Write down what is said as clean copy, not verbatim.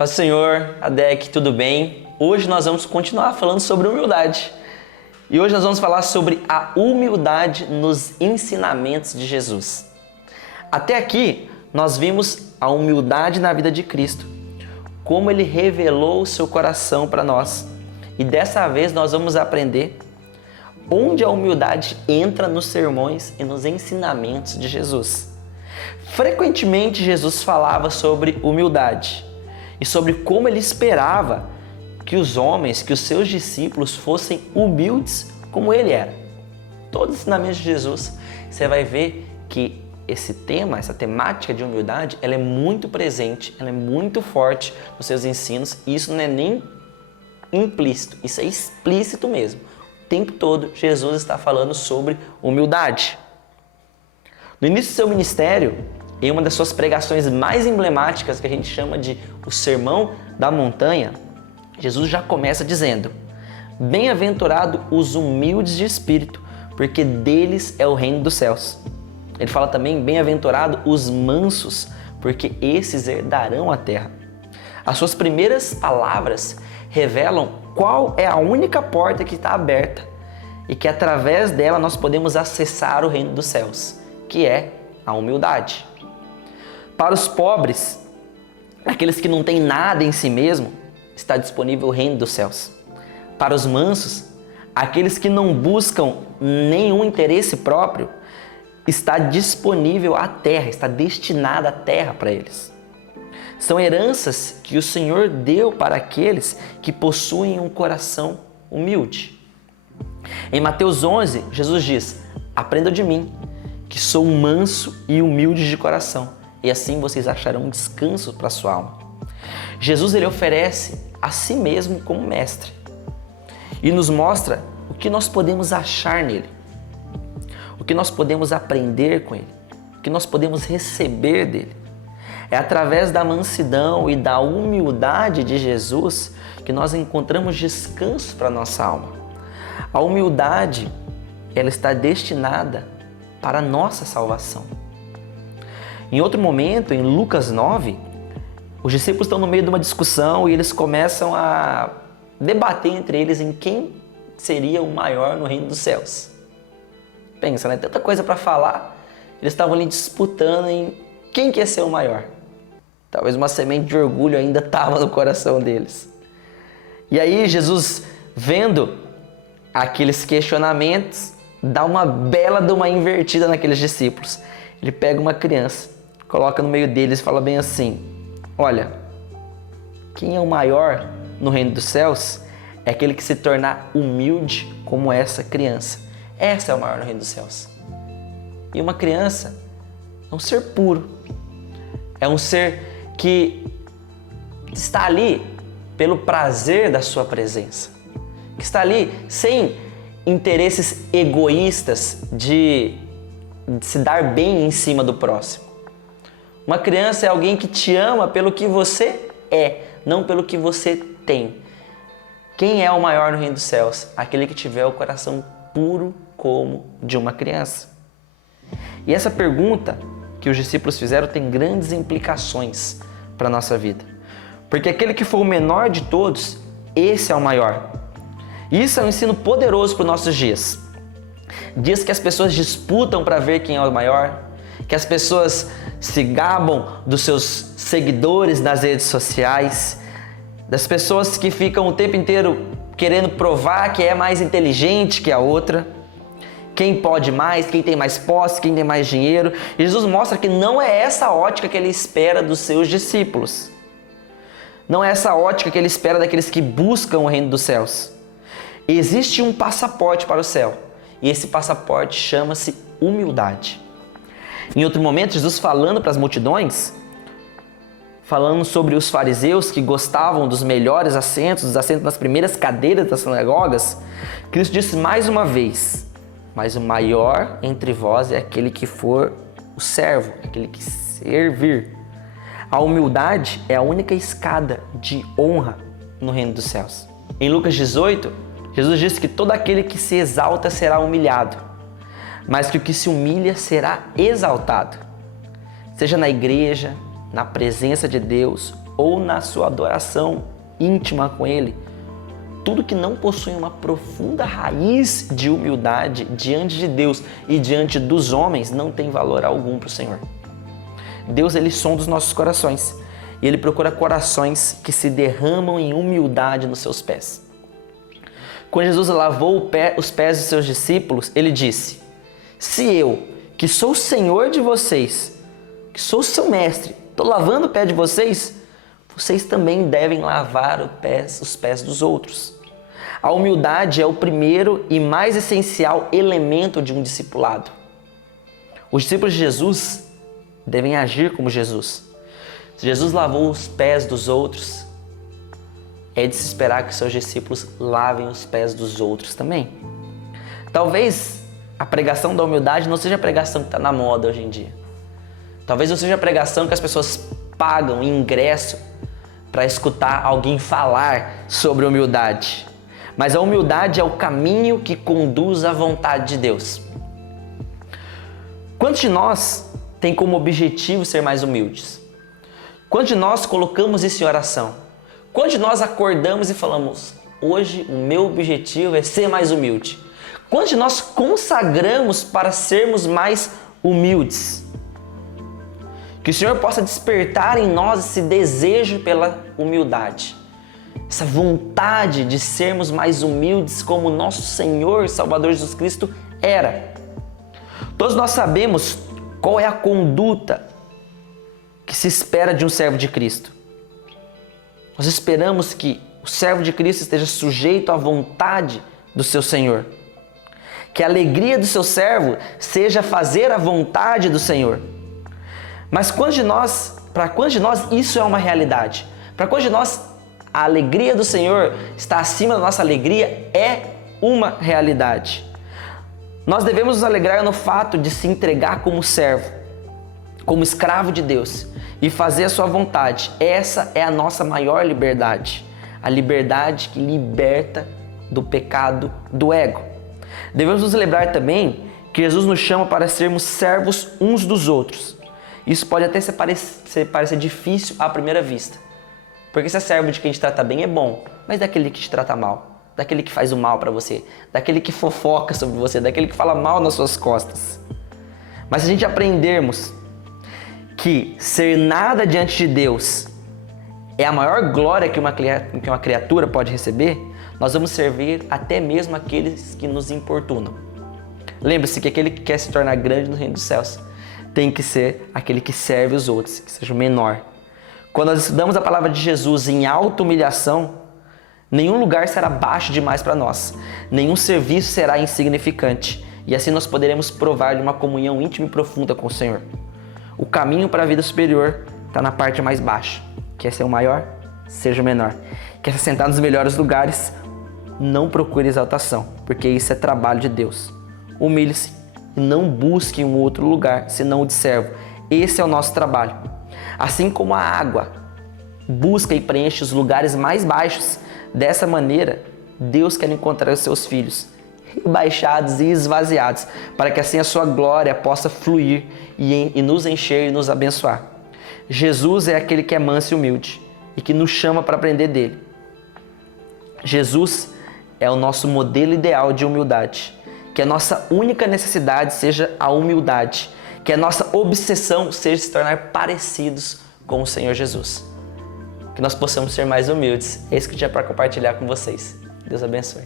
Paz do Senhor, Adek, tudo bem? Hoje nós vamos continuar falando sobre humildade. E hoje nós vamos falar sobre a humildade nos ensinamentos de Jesus. Até aqui, nós vimos a humildade na vida de Cristo, como Ele revelou o seu coração para nós. E dessa vez nós vamos aprender onde a humildade entra nos sermões e nos ensinamentos de Jesus. Frequentemente, Jesus falava sobre humildade e sobre como Ele esperava que os homens, que os seus discípulos fossem humildes como Ele era. Todos os ensinamentos de Jesus, você vai ver que esse tema, essa temática de humildade, ela é muito presente, ela é muito forte nos seus ensinos, e isso não é nem implícito, isso é explícito mesmo. O tempo todo, Jesus está falando sobre humildade. No início do seu ministério, em uma das suas pregações mais emblemáticas, que a gente chama de o Sermão da Montanha, Jesus já começa dizendo: bem-aventurado os humildes de espírito, porque deles é o reino dos céus. Ele fala também: bem-aventurado os mansos, porque esses herdarão a terra. As suas primeiras palavras revelam qual é a única porta que está aberta e que através dela nós podemos acessar o reino dos céus, que é a humildade. Para os pobres, aqueles que não têm nada em si mesmo, está disponível o reino dos céus. Para os mansos, aqueles que não buscam nenhum interesse próprio, está disponível a terra, está destinada a terra para eles. São heranças que o Senhor deu para aqueles que possuem um coração humilde. Em Mateus 11, Jesus diz: aprendam de mim, que sou manso e humilde de coração, e assim vocês acharão descanso para a sua alma. Jesus, ele oferece a si mesmo como mestre e nos mostra o que nós podemos achar nele, o que nós podemos aprender com ele, o que nós podemos receber dele. É através da mansidão e da humildade de Jesus que nós encontramos descanso para a nossa alma. A humildade, ela está destinada para a nossa salvação. Em outro momento, em Lucas 9, os discípulos estão no meio de uma discussão e eles começam a debater entre eles em quem seria o maior no reino dos céus. Pensa, né? Tanta coisa para falar, eles estavam ali disputando em quem que ia ser o maior. Talvez uma semente de orgulho ainda estava no coração deles. E aí Jesus, vendo aqueles questionamentos, dá uma bela de uma invertida naqueles discípulos. Ele pega uma criança, coloca no meio deles e fala bem assim: olha, quem é o maior no reino dos céus é aquele que se tornar humilde como essa criança. Essa é o maior no reino dos céus. E uma criança é um ser puro, é um ser que está ali pelo prazer da sua presença, que está ali sem interesses egoístas de se dar bem em cima do próximo. Uma criança é alguém que te ama pelo que você é, não pelo que você tem. Quem é o maior no reino dos céus? Aquele que tiver o coração puro como de uma criança. E essa pergunta que os discípulos fizeram tem grandes implicações para a nossa vida. Porque aquele que for o menor de todos, esse é o maior. E isso é um ensino poderoso para os nossos dias. Dias que as pessoas disputam para ver quem é o maior, que as pessoas se gabam dos seus seguidores nas redes sociais, das pessoas que ficam o tempo inteiro querendo provar que é mais inteligente que a outra, quem pode mais, quem tem mais posse, quem tem mais dinheiro. E Jesus mostra que não é essa ótica que Ele espera dos seus discípulos. Não é essa ótica que Ele espera daqueles que buscam o reino dos céus. Existe um passaporte para o céu, e esse passaporte chama-se humildade. Em outro momento, Jesus falando para as multidões, falando sobre os fariseus que gostavam dos melhores assentos, dos assentos nas primeiras cadeiras das sinagogas, Cristo disse mais uma vez: mas o maior entre vós é aquele que for o servo, aquele que servir. A humildade é a única escada de honra no reino dos céus. Em Lucas 18, Jesus disse que todo aquele que se exalta será humilhado, mas que o que se humilha será exaltado. Seja na igreja, na presença de Deus ou na sua adoração íntima com Ele, tudo que não possui uma profunda raiz de humildade diante de Deus e diante dos homens não tem valor algum para o Senhor. Deus, Ele sonda os nossos corações e Ele procura corações que se derramam em humildade nos seus pés. Quando Jesus lavou os pés dos seus discípulos, Ele disse: se eu, que sou o Senhor de vocês, que sou o seu mestre, estou lavando o pé de vocês, vocês também devem lavar os pés dos outros. A humildade é o primeiro e mais essencial elemento de um discipulado. Os discípulos de Jesus devem agir como Jesus. Se Jesus lavou os pés dos outros, é de se esperar que seus discípulos lavem os pés dos outros também. Talvez a pregação da humildade não seja a pregação que está na moda hoje em dia. Talvez não seja a pregação que as pessoas pagam ingresso para escutar alguém falar sobre humildade. Mas a humildade é o caminho que conduz à vontade de Deus. Quantos de nós tem como objetivo ser mais humildes? Quantos de nós colocamos isso em oração? Quantos de nós acordamos e falamos: hoje o meu objetivo é ser mais humilde? Quantos de nós consagramos para sermos mais humildes? Que o Senhor possa despertar em nós esse desejo pela humildade, essa vontade de sermos mais humildes como nosso Senhor e Salvador Jesus Cristo era. Todos nós sabemos qual é a conduta que se espera de um servo de Cristo. Nós esperamos que o servo de Cristo esteja sujeito à vontade do seu Senhor. Que a alegria do seu servo seja fazer a vontade do Senhor. Mas para quantos de nós isso é uma realidade? Para quantos de nós a alegria do Senhor está acima da nossa alegria é uma realidade? Nós devemos nos alegrar no fato de se entregar como servo, como escravo de Deus e fazer a sua vontade. Essa é a nossa maior liberdade. A liberdade que liberta do pecado do ego. Devemos nos lembrar também que Jesus nos chama para sermos servos uns dos outros. Isso pode até parecer difícil à primeira vista. Porque ser servo de quem te trata bem é bom, mas daquele que te trata mal, daquele que faz o mal para você, daquele que fofoca sobre você, daquele que fala mal nas suas costas. Mas se a gente aprendermos que ser nada diante de Deus é a maior glória que uma criatura pode receber, nós vamos servir até mesmo aqueles que nos importunam. Lembre-se que aquele que quer se tornar grande no reino dos céus tem que ser aquele que serve os outros, que seja o menor. Quando nós estudamos a palavra de Jesus em auto-humilhação, nenhum lugar será baixo demais para nós, nenhum serviço será insignificante, e assim nós poderemos provar de uma comunhão íntima e profunda com o Senhor. O caminho para a vida superior está na parte mais baixa. Quer ser o maior? Seja o menor. Quer se sentar nos melhores lugares? Não procure exaltação, porque isso é trabalho de Deus. Humilhe-se e não busque um outro lugar, senão o de servo. Esse é o nosso trabalho. Assim como a água busca e preenche os lugares mais baixos, dessa maneira, Deus quer encontrar os seus filhos, rebaixados e esvaziados, para que assim a sua glória possa fluir e nos encher e nos abençoar. Jesus é aquele que é manso e humilde e que nos chama para aprender dele. Jesus é o nosso modelo ideal de humildade. Que a nossa única necessidade seja a humildade. Que a nossa obsessão seja se tornar parecidos com o Senhor Jesus. Que nós possamos ser mais humildes. É isso que eu tinha para compartilhar com vocês. Deus abençoe.